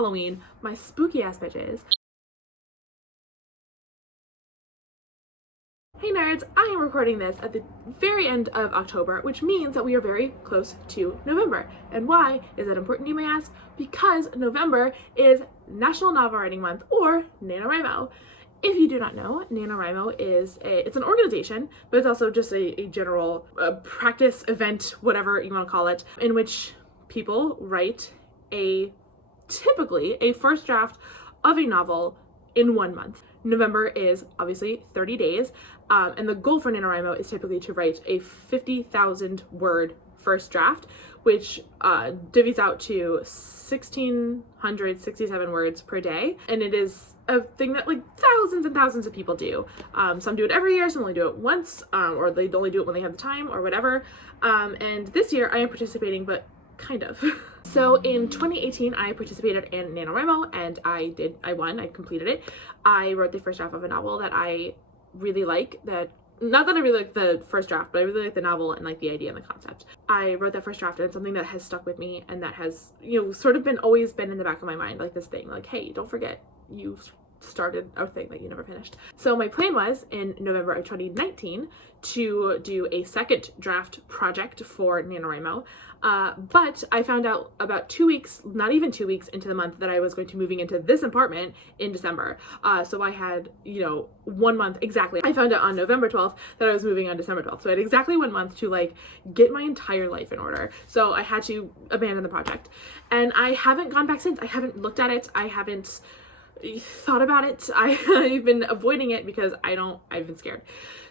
Halloween, my spooky ass bitches. Hey nerds, I am recording this at the very end of October, which means that we are very close to November. And why is that important, you may ask? Because November is National Novel Writing Month, or NaNoWriMo. If you do not know, NaNoWriMo is it's an organization, but it's also just a general practice event, whatever you want to call it, in which people write typically a first draft of a novel in 1 month. November is obviously 30 days, and the goal for NaNoWriMo is typically to write a 50,000 word first draft, which divvies out to 1,667 words per day, and it is a thing that like thousands and thousands of people do. Some do it every year, some only do it once, or they only do it when they have the time or whatever. And this year I am participating, but kind of. So in 2018, I participated in NaNoWriMo and I won, I completed it. I wrote the first draft of a novel that I really like, not that I really like the first draft, but I really like the novel and like the idea and the concept. I wrote that first draft and it's something that has stuck with me and that has, sort of always been in the back of my mind, like this thing, like, hey, don't forget you started a thing that you never finished. So my plan was in November of 2019 to do a second draft project for NaNoWriMo, but I found out about 2 weeks, not even 2 weeks into the month, that I was going to be moving into this apartment in December. So I had, 1 month exactly. I found out on November 12th that I was moving on December 12th. So I had exactly 1 month to like get my entire life in order. So I had to abandon the project. And I haven't gone back since. I haven't looked at it. I haven't thought about it. I've been avoiding it because I've been scared.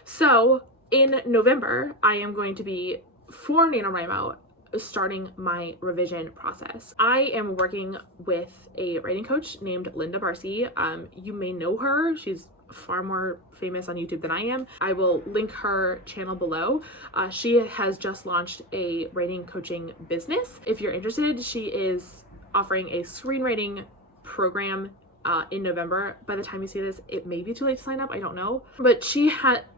So in November, I am going to be, for NaNoWriMo, starting my revision process. I am working with a writing coach named Linda Barcy. You may know her. She's far more famous on YouTube than I am. I will link her channel below. She has just launched a writing coaching business. If you're interested, she is offering a screenwriting program in November. By the time you see this, it may be too late to sign up, I don't know. But she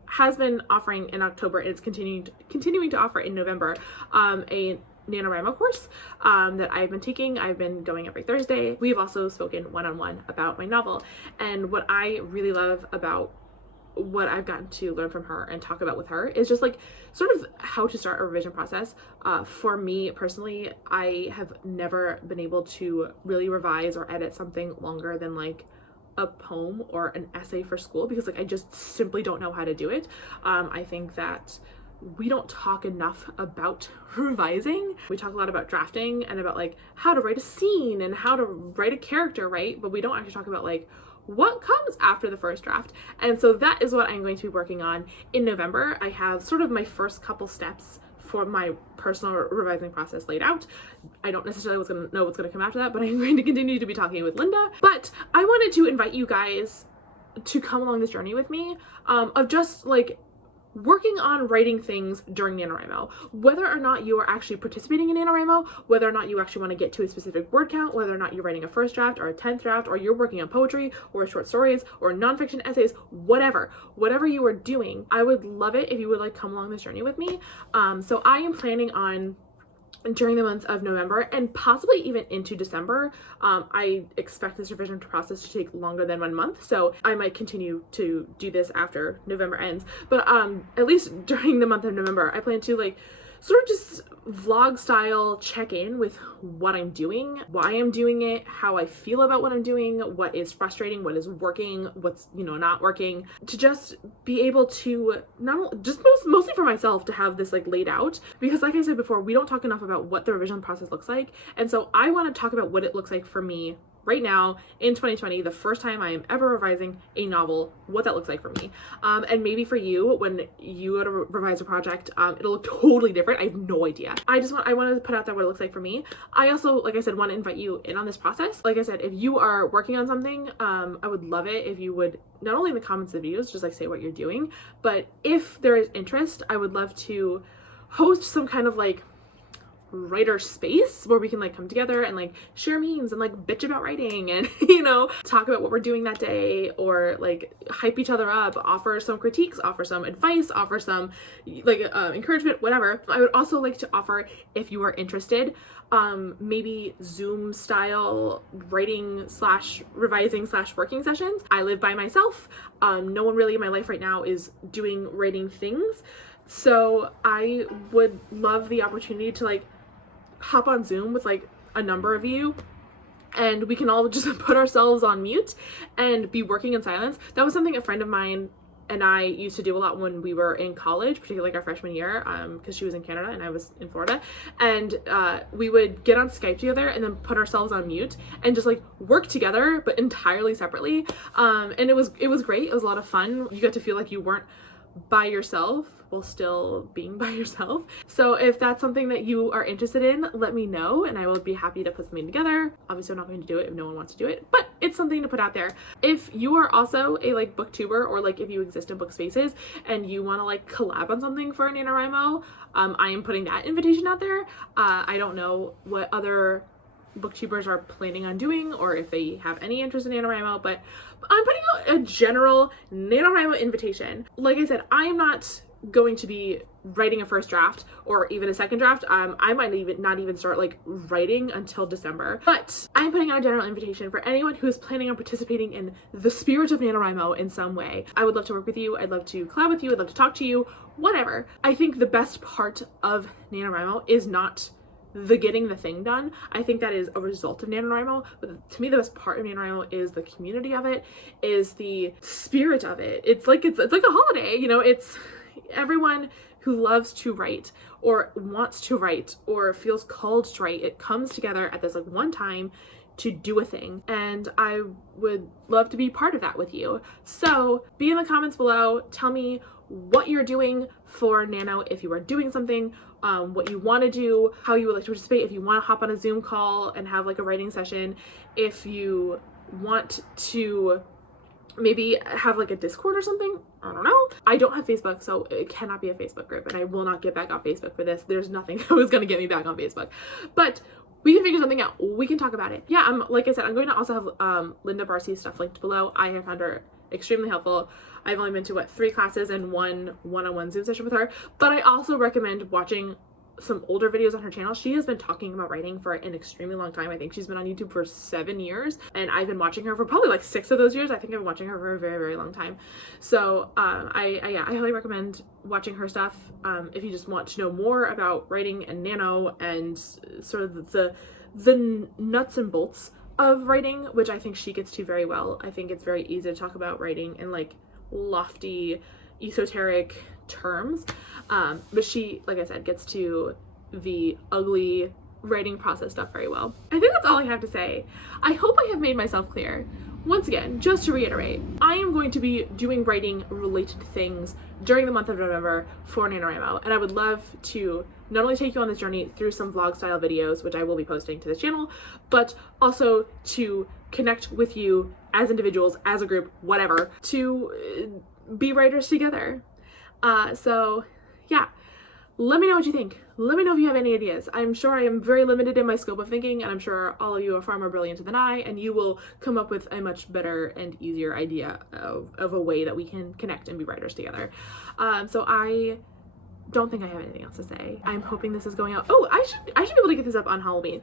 has been offering in October, and it's continuing to offer in November, a NaNoWriMo course that I've been taking. I've been going every Thursday. We've also spoken one-on-one about my novel. And what I really love about what I've gotten to learn from her and talk about with her is just like sort of how to start a revision process. For me personally, I have never been able to really revise or edit something longer than like a poem or an essay for school, because like I just simply don't know how to do it. I think that we don't talk enough about revising. We talk a lot about drafting and about like how to write a scene and how to write a character, right? But we don't actually talk about like what comes after the first draft. And so that is what I'm going to be working on in November. I have sort of my first couple steps for my personal revising process laid out. I don't necessarily know what's going to come after that, but I'm going to continue to be talking with Linda. But I wanted to invite you guys to come along this journey with me, of just like working on writing things during NaNoWriMo. Whether or not you are actually participating in NaNoWriMo, whether or not you actually want to get to a specific word count, whether or not you're writing a first draft or a 10th draft, or you're working on poetry or short stories or nonfiction essays, whatever you are doing, I would love it if you would like come along this journey with me. So I am planning on, during the months of November and possibly even into December, I expect this revision process to take longer than 1 month, so I might continue to do this after November ends. But at least during the month of November, I plan to like sort of just vlog style check in with what I'm doing, why I'm doing it, how I feel about what I'm doing, what is frustrating, what is working, what's not working, to just be able to mostly for myself to have this like laid out, because like I said before, we don't talk enough about what the revision process looks like. And so I want to talk about what it looks like for me right now in 2020, the first time I am ever revising a novel, what that looks like for me. And maybe for you, when you go to revise a project, it'll look totally different. I have no idea. I want to put out there what it looks like for me. I also, like I said, want to invite you in on this process. Like I said, if you are working on something, I would love it if you would, not only in the comments of the videos, just like say what you're doing, but if there is interest, I would love to host some kind of like writer space where we can like come together and like share memes and like bitch about writing and you know, talk about what we're doing that day, or like hype each other up, offer some critiques, offer some advice, offer some like encouragement, whatever. I would also like to offer, if you are interested, maybe Zoom style writing slash revising slash working sessions. I live by myself. No one really in my life right now is doing writing things. So I would love the opportunity to like hop on Zoom with like a number of you, and we can all just put ourselves on mute and be working in silence. That was something a friend of mine and I used to do a lot when we were in college, particularly like our freshman year, because she was in Canada and I was in Florida, and we would get on Skype together and then put ourselves on mute and just like work together but entirely separately, and it was great. It was a lot of fun. You got to feel like you weren't by yourself while still being by yourself. So if that's something that you are interested in, let me know and I will be happy to put something together. Obviously I'm not going to do it if no one wants to do it, but it's something to put out there. If you are also a like booktuber, or like if you exist in book spaces and you want to like collab on something for NaNoWriMo, I am putting that invitation out there. I don't know what other booktubers are planning on doing or if they have any interest in NaNoWriMo, but I'm putting out a general NaNoWriMo invitation. Like I said, I am not going to be writing a first draft or even a second draft. I might not even start like writing until December, but I'm putting out a general invitation for anyone who is planning on participating in the spirit of NaNoWriMo in some way. I would love to work with you. I'd love to collab with you. I'd love to talk to you, whatever. I think the best part of NaNoWriMo is not the getting the thing done. I think that is a result of NaNoWriMo, but to me the best part of NaNoWriMo is the community of it, is the spirit of it. It's like a holiday, you know. It's everyone who loves to write or wants to write or feels called to write. It comes together at this like one time to do a thing, and I would love to be part of that with you. So be in the comments below, tell me what you're doing for Nano, if you are doing something, what you want to do, how you would like to participate, if you want to hop on a Zoom call and have like a writing session, if you want to maybe have like a Discord or something. I don't know. I don't have Facebook, so it cannot be a Facebook group, and I will not get back on Facebook for this. There's nothing that was going to get me back on Facebook, but we can figure something out. We can talk about it. Yeah, like I said, I'm going to also have Linda Barcy's stuff linked below. I have found her extremely helpful. I've only been to 3 classes and 1 one-on-one Zoom session with her, but I also recommend watching some older videos on her channel. She has been talking about writing for an extremely long time. I think she's been on YouTube for 7 years, and I've been watching her for probably like 6 of those years. I think I've been watching her for a very, very long time. So I highly recommend watching her stuff if you just want to know more about writing and nano and sort of the nuts and bolts of writing, which I think she gets to very well. I think it's very easy to talk about writing in like lofty, esoteric terms, but she, like I said, gets to the ugly writing process stuff very well. I think that's all I have to say. I hope I have made myself clear. Once again, just to reiterate, I am going to be doing writing related things during the month of November for NaNoWriMo, and I would love to not only take you on this journey through some vlog style videos, which I will be posting to this channel, but also to connect with you as individuals, as a group, whatever, to be writers together. So yeah, let me know what you think. Let me know if you have any ideas. I'm sure I am very limited in my scope of thinking, and I'm sure all of you are far more brilliant than I, and you will come up with a much better and easier idea of a way that we can connect and be writers together. So I don't think I have anything else to say. I'm hoping this is going out. Oh, I should be able to get this up on Halloween.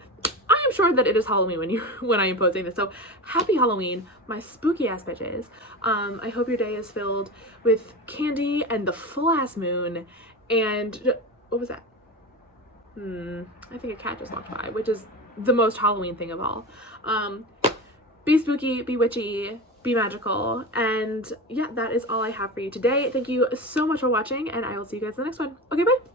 I am sure that it is Halloween when I am posting this. So happy Halloween, my spooky ass bitches. I hope your day is filled with candy and the full ass moon. And what was that? I think a cat just walked by, which is the most Halloween thing of all. Be spooky, be witchy, be magical. And yeah, that is all I have for you today. Thank you so much for watching, and I will see you guys in the next one. Okay, bye.